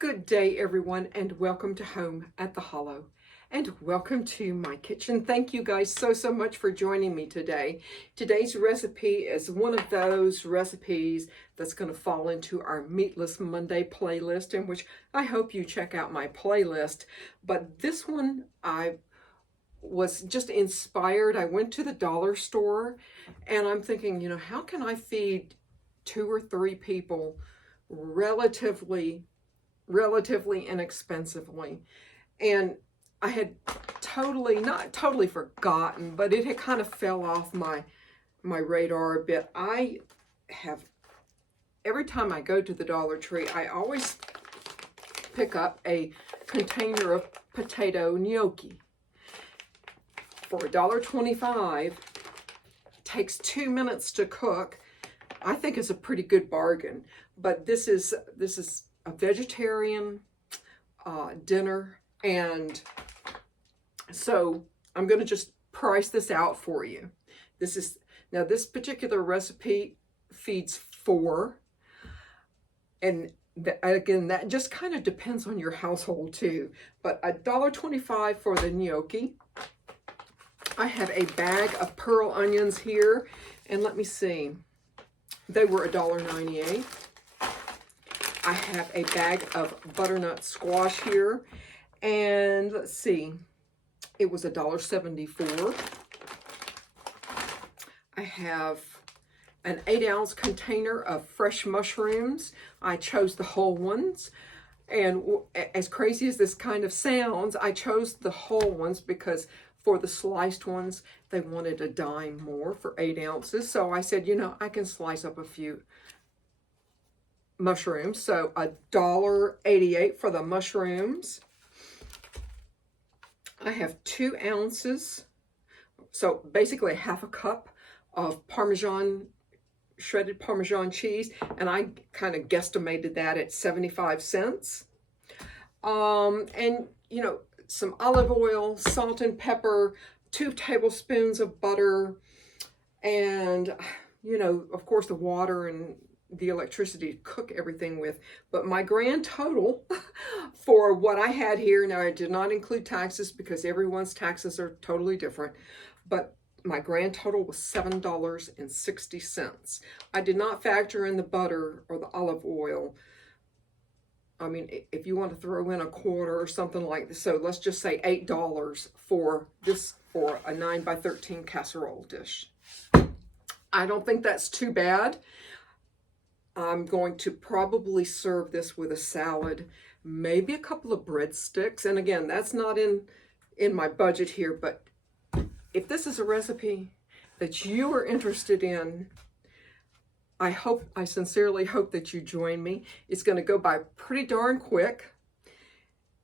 Good day, everyone, and welcome to Home at the Hollow. And welcome to my kitchen. Thank you guys so much for joining me today. Today's recipe is one of those recipes that's going to fall into our Meatless Monday playlist, in which I hope you check out my playlist. But this one, I was just inspired. I went to the dollar store and I'm thinking, how can I feed 2 or 3 people relatively inexpensively? And I had not totally forgotten, but it had kind of fell off my radar a bit. Every time I go to the Dollar Tree, I always pick up a container of potato gnocchi. For $1.25, takes 2 minutes to cook. I think it's a pretty good bargain. But this is a vegetarian dinner, and so I'm going to just price this out for you. This particular recipe feeds 4, and again, that just kind of depends on your household too. But $1.25 for the gnocchi. I have a bag of pearl onions here, and let me see, they were $1.98. I have a bag of butternut squash here, and let's see, it was $1.74. I have an 8-ounce container of fresh mushrooms. I chose the whole ones, and as crazy as this kind of sounds, I chose the whole ones because for the sliced ones, they wanted a dime more for 8 ounces. So I said, I can slice up a few mushrooms. So $1.88 for the mushrooms. I have 2 ounces, so basically half a cup of shredded Parmesan cheese, and I kind of guesstimated that at 75 cents. And some olive oil, salt and pepper, 2 tablespoons of butter, and of course the water and the electricity to cook everything with. But my grand total for what I had here, now I did not include taxes because everyone's taxes are totally different, but my grand total was $7.60. I did not factor in the butter or the olive oil. I mean, if you want to throw in a quarter or something like this, so let's just say $8 for a 9x13 casserole dish. I don't think that's too bad. I'm going to probably serve this with a salad, maybe a couple of breadsticks. And again, that's not in my budget here, but if this is a recipe that you are interested in, I sincerely hope that you join me. It's going to go by pretty darn quick,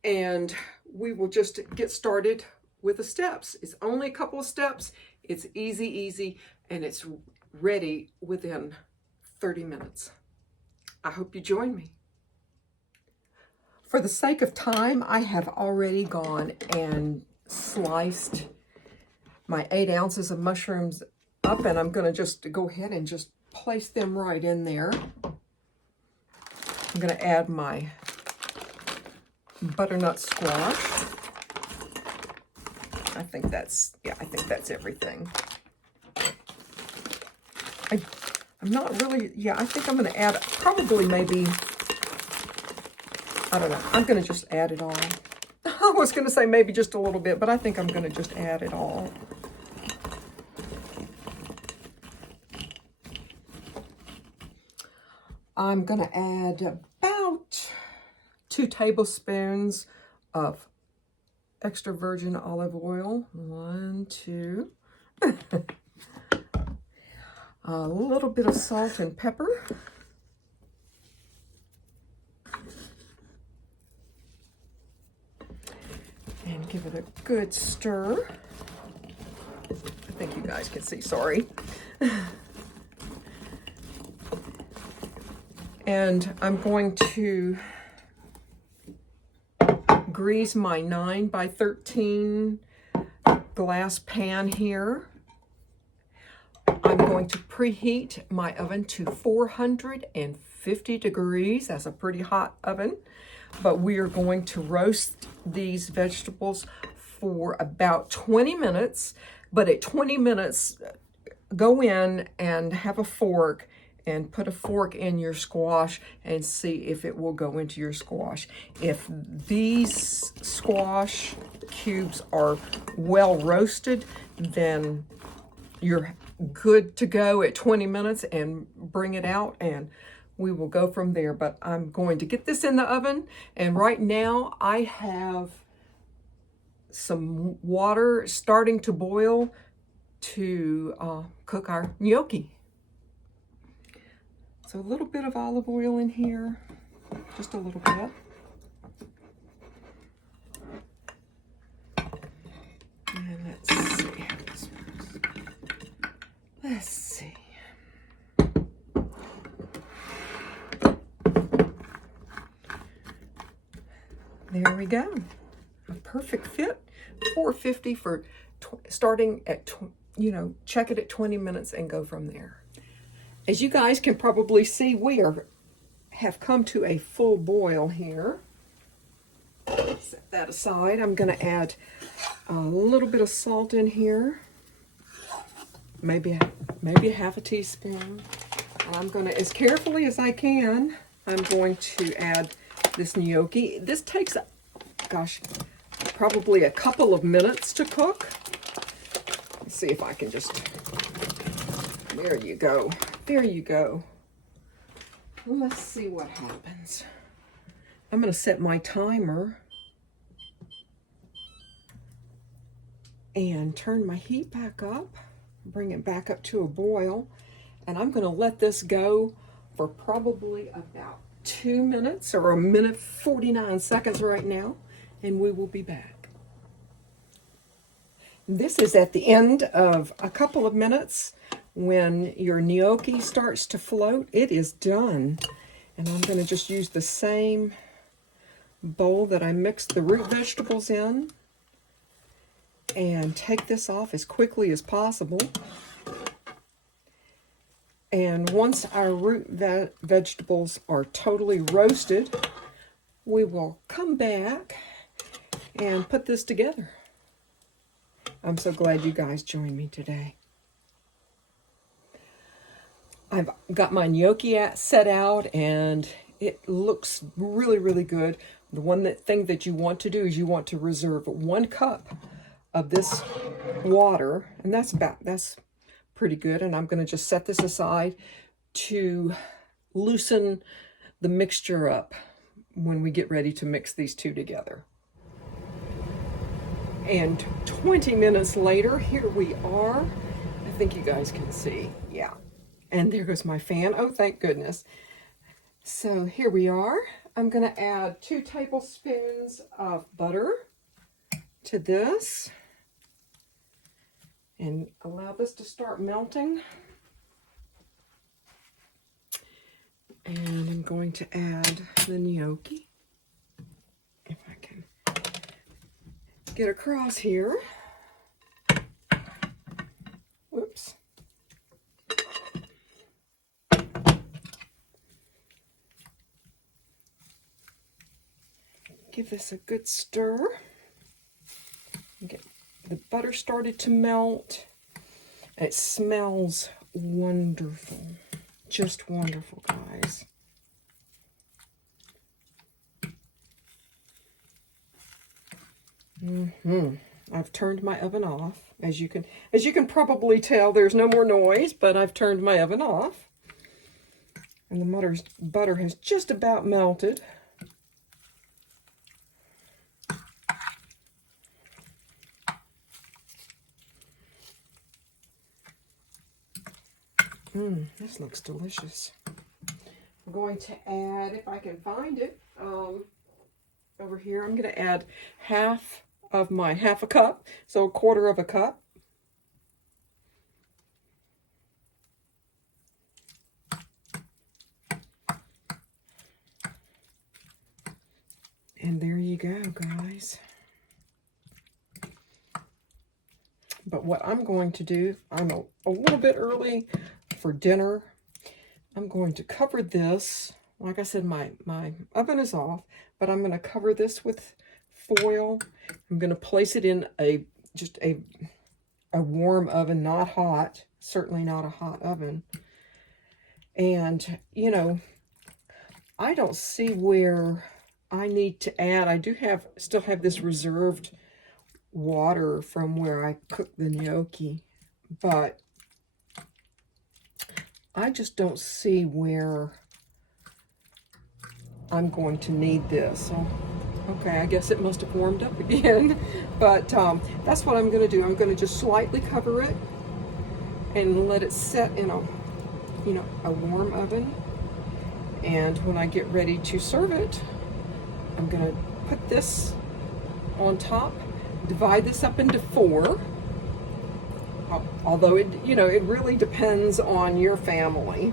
and we will just get started with the steps. It's only a couple of steps. It's easy, and it's ready within 30 minutes. I hope you join me. For the sake of time, I have already gone and sliced my 8 ounces of mushrooms up, and I'm going to just go ahead and just place them right in there. I'm going to add my butternut squash. I think that's everything. I'm not really, I think I'm going to add probably maybe, I don't know, I'm going to just add it all. I was going to say maybe just a little bit, but I think I'm going to just add it all. I'm going to add about 2 tablespoons of extra virgin olive oil. 1, 2. A little bit of salt and pepper. And give it a good stir. I think you guys can see, sorry. And I'm going to grease my 9x13 glass pan here. I'm going to preheat my oven to 450 50 degrees. That's a pretty hot oven. But we are going to roast these vegetables for about 20 minutes. But at 20 minutes, go in and have a fork and put a fork in your squash and see if it will go into your squash. If these squash cubes are well roasted, then you're good to go at 20 minutes and bring it out and we will go from there. But I'm going to get this in the oven, and right now I have some water starting to boil to cook our gnocchi. So a little bit of olive oil in here, just a little bit. And let's see how this works. Let's see. There we go. A perfect fit. $4.50 for starting at, check it at 20 minutes and go from there. As you guys can probably see, we have come to a full boil here. Set that aside. I'm going to add a little bit of salt in here. Maybe a half a teaspoon. And I'm going to, as carefully as I can, I'm going to add this gnocchi. This takes, gosh, probably a couple of minutes to cook. Let's see if I can just, there you go. There you go. Let's see what happens. I'm going to set my timer and turn my heat back up, bring it back up to a boil, and I'm going to let this go for probably about 2 minutes or 1:49 right now, and we will be back. This is at the end of a couple of minutes. When your gnocchi starts to float, it is done. And I'm going to just use the same bowl that I mixed the root vegetables in and take this off as quickly as possible. And once our root vegetables are totally roasted, we will come back and put this together. I'm so glad you guys joined me today. I've got my gnocchi set out and it looks really, really good. The thing that you want to do is you want to reserve 1 cup of this water, and that's pretty good. And I'm going to just set this aside to loosen the mixture up when we get ready to mix these two together. And 20 minutes later, here we are. I think you guys can see, yeah. And there goes my fan. Oh, thank goodness. So here we are. I'm going to add 2 tablespoons of butter to this and allow this to start melting. And I'm going to add the gnocchi, if I can get across here. Whoops. Give this a good stir. Get the butter started to melt. It smells wonderful. Just wonderful, guys. I've turned my oven off. As you can probably tell, there's no more noise, but I've turned my oven off. And the butter has just about melted. This looks delicious. I'm going to add, if I can find it, over here, I'm going to add half a cup, so 1/4 cup. And there you go, guys. But what I'm going to do, I'm a little bit early for dinner. I'm going to cover this. Like I said, my oven is off, but I'm going to cover this with foil. I'm going to place it in just a warm oven, not hot, certainly not a hot oven. And, you know, I don't see where I need to add. I do still have this reserved water from where I cooked the gnocchi, but I just don't see where I'm going to need this. So, okay, I guess it must have warmed up again, but that's what I'm going to do. I'm going to just slightly cover it and let it set in a warm oven. And when I get ready to serve it, I'm going to put this on top, divide this up into 4. Although it really depends on your family.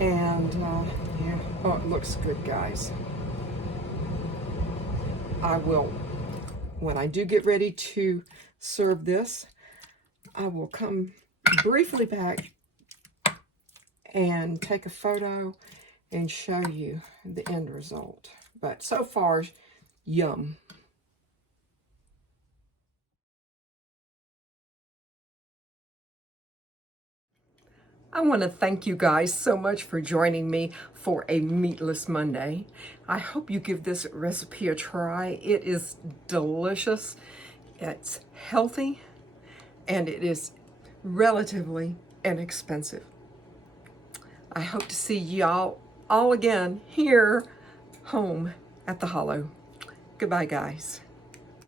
And yeah, oh, it looks good, guys. I will, when I do get ready to serve this, I will come briefly back and take a photo and show you the end result. But so far, yum. I want to thank you guys so much for joining me for a Meatless Monday. I hope you give this recipe a try. It is delicious, it's healthy, and it is relatively inexpensive. I hope to see y'all all again here home at the Hollow. Goodbye, guys.